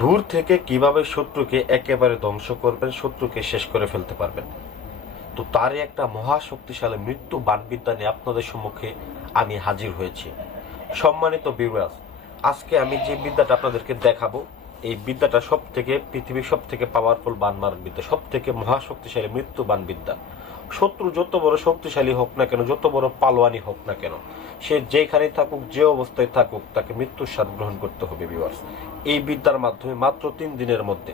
দূর থেকে কিভাবে শত্রুকে একেবারে ধ্বংস করবেন, শত্রুকে শেষ করে ফেলতে পারবেন। তো তারই একটা মহাশক্তিশালী মৃত্যু বাণবিদ্যা নিয়ে আপনাদের সম্মুখে আমি হাজির হয়েছি। সম্মানিত ভিউয়ার্স, আজকে আমি যে বিদ্যাটা আপনাদেরকে দেখাবো, এই বিদ্যাটা সব থেকে পৃথিবীর সব থেকে পাওয়ারফুল বানমার বিদ্যা, সব থেকে মহাশক্তিশালী মৃত্যু বান বিদ্যা। শত্রু যত বড় শক্তিশালী হোক না কেন, যত বড় পালোয়ানি হোক না কেন, সে যেখানে থাকুক, যে অবস্থায় থাকুক, তাকে মৃত্যুর স্বাদ গ্রহণ করতে হবে ভিউয়ার্স, এই বিদ্যার মাধ্যমে মাত্র 3 দিনের মধ্যে।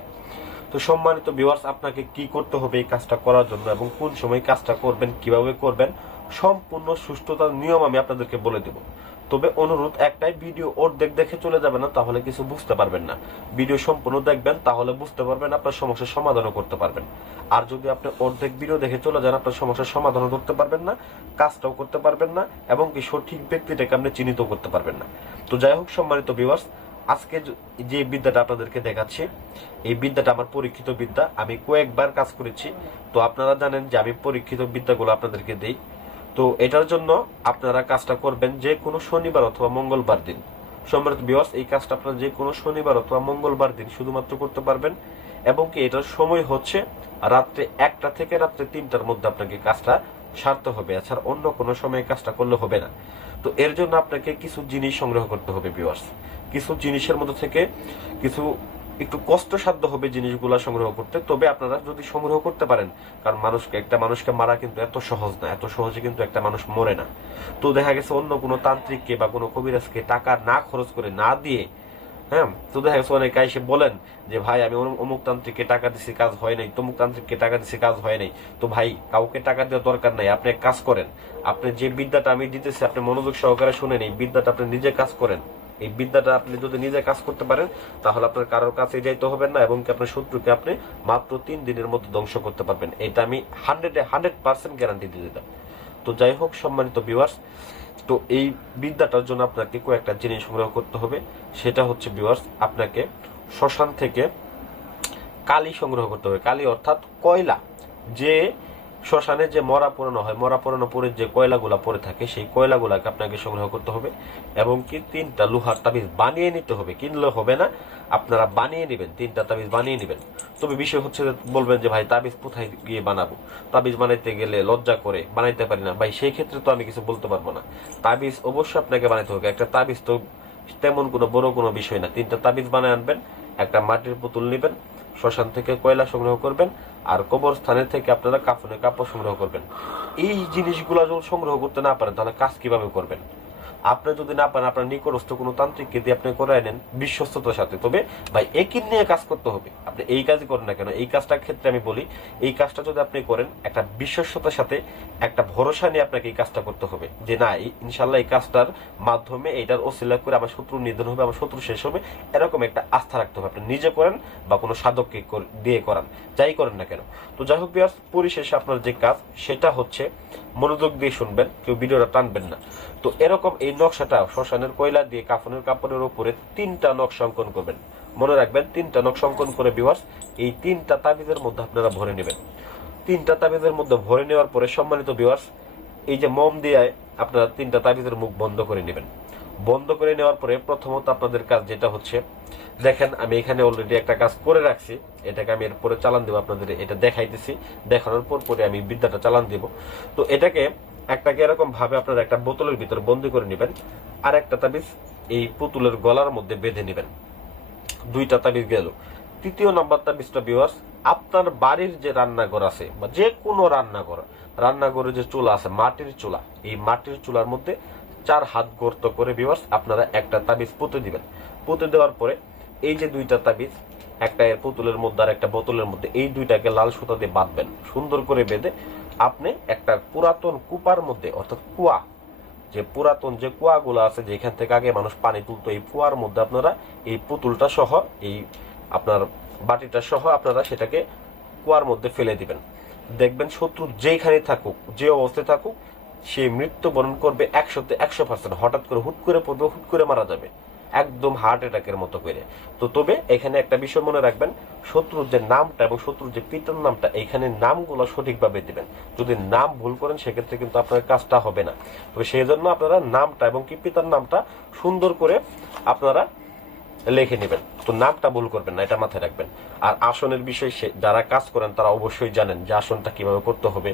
তো সম্মানিত ভিউয়ার্স, আপনাকে কি করতে হবে এই কাজটা করার জন্য এবং কোন সময় কাজটা করবেন, কিভাবে করবেন, সম্পূর্ণ সুষ্ঠুতার নিয়ম আমি আপনাদেরকে বলে দেব। তবে অনুরোধ একটাই, ভিডিও অর্ধেক দেখে চলে যাবেন না, তাহলে কিছু বুঝতে পারবেন না। ভিডিও সম্পূর্ণ দেখবেন, তাহলে বুঝতে পারবেন, আপনার সমস্যার সমাধানও করতে পারবেন। আর যদি আপনি অর্ধেক ভিডিও দেখে চলে যান, আপনার সমস্যার সমাধানও করতে পারবেন না, কাজটাও করতে পারবেন না, এবং কি সঠিক ব্যক্তিটাকে আপনি চিহ্নিত করতে পারবেন না। তো যাই হোক সম্মানিত ভিউয়ার্স, আজকে যে বিদ্যাটা আপনাদেরকে দেখাচ্ছি, এই বিদ্যাটা আমার পরীক্ষিত বিদ্যা, আমি কয়েকবার কাজ করেছি। তো আপনারা জানেন যে আমি পরীক্ষিত বিদ্যাগুলো আপনাদেরকে দেই। তো এটার জন্য আপনারা কাজটা করবেন যে কোনো শনিবার অথবা মঙ্গলবার দিন। সম্মানিত ভিউয়ার্স, এই কাজটা আপনারা যে কোনো শনিবার অথবা মঙ্গলবার দিন শুধুমাত্র করতে পারবেন, এবং কি এটার সময় হচ্ছে রাত্রে 1টা থেকে রাত্রে 3টার মধ্যে আপনাকে কাজটা সারতে হবে। এছাড়া অন্য কোনো সময় কাজটা করলে হবে না। তো এর জন্য আপনাকে কিছু জিনিস সংগ্রহ করতে হবে ভিউয়ার্স। কিছু জিনিসের মধ্যে থেকে কিছু একটু কষ্টসাধ্য হবে জিনিসগুলা সংগ্রহ করতে, তবে আপনারা যদি সংগ্রহ করতে পারেন, কারণ একটা মানুষকে মারা কিন্তু এত সহজ না, এত সহজে কিন্তু একটা মানুষ মরে না। তো দেখা গেছে অন্য কোনো তান্ত্রিককে বা কোনো কবিরাজকে টাকা না খরচ করে, না দিয়ে, হ্যাঁ, তো দেখা গেছে অনেকে এসে বলেন যে ভাই আমি অমুক তান্ত্রিককে টাকা দিছি, কাজ হয় নাই, তমুক তান্ত্রিককে টাকা দিছি, কাজ হয় নাই। তো ভাই, কাউকে টাকা দেওয়ার দরকার নাই, আপনি এক কাজ করেন, আপনি যে বিদ্যাটা আমি দিতেছি আপনি মনোযোগ সহকারে শুনেন, এই বিদ্যাটা আপনি নিজে কাজ করেন। এই বিদ্যাটা আপনি যদি নিজে কাজ করতে পারেন, তাহলে আপনার কারোর কাছে যাইতে হবে না, এবং আপনার শত্রুকে আপনি মাত্র 3 দিনের মধ্যে ধ্বংস করতে পারবেন। এটা আমি 100% গ্যারান্টি দিয়ে দিলাম। তো যাই হোক সম্মানিত ভিউয়ার্স, তো এই বিদ্যাটার জন্য আপনাকে কয়েকটা জিনিস সংগ্রহ করতে হবে। সেটা হচ্ছে ভিউয়ার্স, আপনাকে শ্মশান থেকে কালি সংগ্রহ করতে হবে। কালি অর্থাৎ কয়লা, যে শ্মশানে যে মরা পোড়ানো হয়, মরা পোড়ানো পরে যে কয়লাগুলা পড়ে থাকে, সেই কয়লাগুলাকে আপনাকে সংগ্রহ করতে হবে, এবং কি 3টা লোহার তাবিজ বানিয়ে নিতে হবে। কিনলে হবে না, আপনারা বানিয়ে নেবেন, 3টা তাবিজ বানিয়ে নেবেন। তবে বিষয় হচ্ছে, বলবেন যে ভাই তাবিজ কোথায় গিয়ে বানাবো, তাবিজ বানাইতে গেলে লজ্জা করে, বানাইতে পারি না। ভাই, সেই ক্ষেত্রে তো আমি কিছু বলতে পারবো না। তাবিজ অবশ্যই আপনাকে বানাইতে হবে। একটা তাবিজ তো তেমন কোনো বড় কোনো বিষয় না। 3টা তাবিজ বানায় আনবেন, একটা মাটির পুতুল নেবেন, শ্মশান থেকে কয়লা সংগ্রহ করবেন, আর কবরস্থানের থেকে আপনারা কাফনের কাপড় সংগ্রহ করবেন। এই জিনিসগুলো যদি সংগ্রহ করতে না পারেন, তাহলে কাজ কিভাবে করবেন? আপনি যদি না পারেন, আপনার নিকটস্থ কোনো তান্ত্রিককে দিয়ে আপনি করাই নেন বিশ্বস্ততার সাথে। তবে ভাই, একই নিয়ে কাজ করতে হবে। আপনি এই কাজই করেন না কেন, এই কাজটার ক্ষেত্রে আমি বলি, এই কাজটা যদি আপনি করেন, একটা বিশ্বস্ততার সাথে, একটা ভরসা নিয়ে আপনাকে এই কাজটা করতে হবে, যে না, ইনশাল্লাহ এই কাজটার মাধ্যমে, এইটার ওসিলা করে আমার শত্রু নিধন হবে, আমার শত্রু শেষ হবে, এরকম একটা আস্থা রাখতে হবে। আপনি নিজে করেন বা কোনো সাধককে দিয়ে করান, যাই করেন না কেন। তো যাই হোক ভিউয়ার্স, পরিশেষে আপনার যে কাজ, সেটা হচ্ছে মনোযোগ দিয়ে শুনবেন, কেউ ভিডিওটা টানবেন না। তো এরকম এই নকশাটা শ্মশানের কয়লা দিয়ে কাফনের কাপড়ের উপরে 3টা নকশা অঙ্কন করবেন। মনে রাখবেন, 3টা নকশা অঙ্কন করে ভিউয়ার্স, এই 3টা তাবিজের মধ্যে আপনারা ভরে নেবেন। 3টা তাবিজের মধ্যে ভরে নেওয়ার পরে সম্মানিত ভিউয়ার্স, এই যে মোম দিয়ে আপনারা 3টা তাবিজের মুখ বন্ধ করে নেবেন। বন্ধ করে নেওয়ার পরে প্রথমত আপনাদের কাজ যেটা হচ্ছে, দেখেন আমি এখানে অলরেডি একটা কাজ করে রাখছি, এটাকে আমি এরপরে চালান দেবো, আপনাদের এটা দেখাইতেছি, দেখানোর পর পরে আমি বিদ্যাটা চালান দেব। তো এটাকে এরকম ভাবে আপনারা একটা বোতলের ভিতরে বন্দি করে নেবেন, আর একটা তাবিজ এই পুতুলের গলার মধ্যে বেঁধে নেবেন। 2টা তাবিজ গেল। 3য় নাম্বার তাবিজটা ভিউয়ার্স, আপনার বাড়ির যে রান্নাঘর আছে, বা যে কোনো রান্নাঘরে যে চুলা আছে, মাটির চুলা, এই মাটির চুলার মধ্যে 4 হাত গর্ত করে ভিউয়ার্স আপনারা একটা তাবিজ পুঁতে দিবেন। পুঁতে দেওয়ার পরে এই যে 2টা তাবিজ, একটা এর পুতুলের মধ্যে আর একটা বোতলের মধ্যে, এই 2টাকে লাল সুতা দিয়ে বাঁধবেন। সুন্দর করে বেঁধে আপনি একটা পুরাতন কুপার মধ্যে, অর্থাৎ কুয়া, যে পুরাতন যে কুয়াগুলো আছে, যেখান থেকে আগে মানুষ পানি তুলতো, এই কুয়ার মধ্যে আপনারা এই পুতুলটা সহ, এই আপনার বাটিটা সহ আপনারা সেটাকে কুয়ার মধ্যে ফেলে দিবেন। দেখবেন শত্রু যেখানে থাকুক, যে অবস্থায় থাকুক, সে মৃত্যুবরণ করবে 100% হঠাৎ করে হুট করে পড়বে, হুট করে মারা যাবে, একদম হার্ট অ্যাটাকের মতো করে। তো তবে এখানে একটা বিষয় মনে রাখবেন, শত্রুর যে নামটা এবং শত্রুর যে পিতার নামটা, এইখানে নামগুলো সঠিকভাবে দিবেন। যদি নাম ভুল করেন, সেক্ষেত্রে কিন্তু আপনার কাজটা হবে না। তবে সেই জন্য আপনারা নামটা এবং কি পিতার নামটা সুন্দর করে আপনারা লিখে নেবেন। তো নামটা ভুল করবেন না, এটা মাথায় রাখবেন। আর আসনের বিষয়ে যারা কাজ করেন তারা অবশ্যই জানেন যে আসনটা কিভাবে করতে হবে।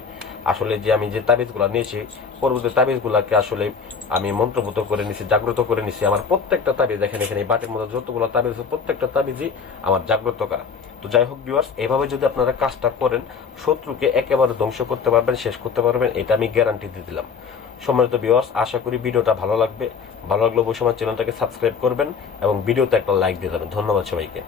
আসলে যে আমি যে তাবিজগুলো নিয়েছি, পরবর্তী তাবিজগুলাকে আসলে আমি মন্ত্রভূত করে নিছি, জাগ্রত করে নিছি। আমার প্রত্যেকটা তাবিজ দেখেন, এখানে বাটির মধ্যে যতগুলো তাবিজ আছে প্রত্যেকটা তাবিজই আমার জাগ্রত করা। তো যাই হোক ভিউয়ার্স, এভাবে যদি আপনারা কাজটা করেন, শত্রুকে একেবারে ধ্বংস করতে পারবেন, শেষ করতে পারবেন, এটা আমি গ্যারান্টি দিয়ে দিলাম। সম্মানিত ভিউয়ার্স, আশা করি ভিডিওটা ভালো লাগবে। ভালো লাগলে অবশ্যই আমার চ্যানেলটাকে সাবস্ক্রাইব করবেন এবং ভিডিওতে একটা লাইক দিয়ে দেবেন। ধন্যবাদ সবাইকে।